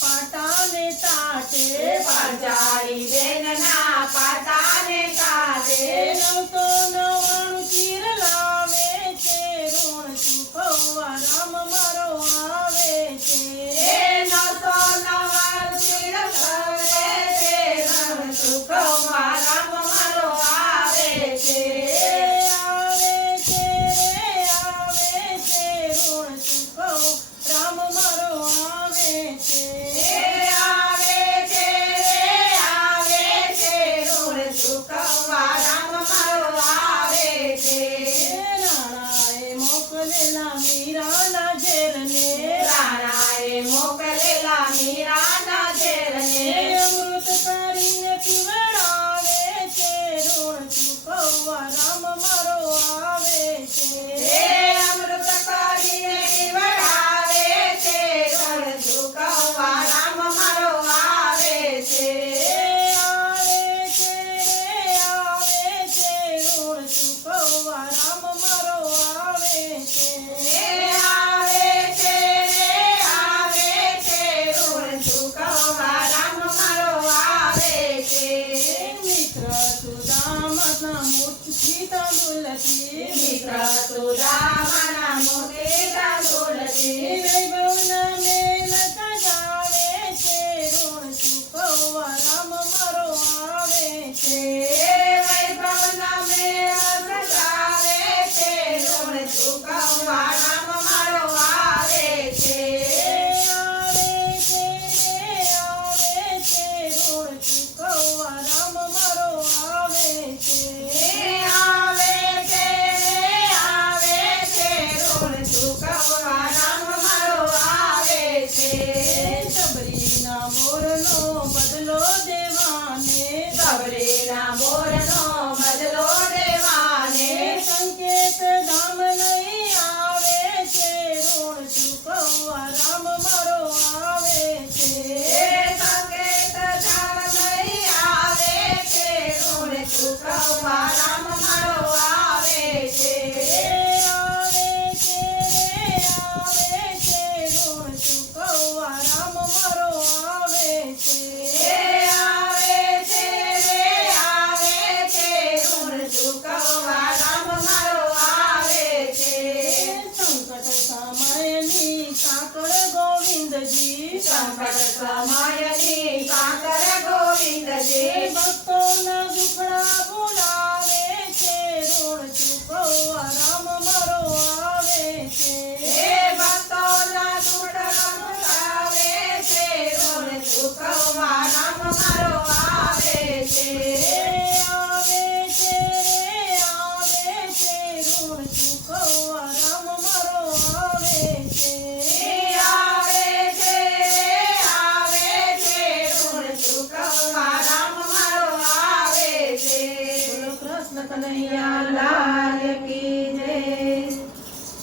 પાટા ને તાટે પંજાળી બેન ના પાટા. મિત્ર સુદામાના મોટેરા સોલતી વૈભવના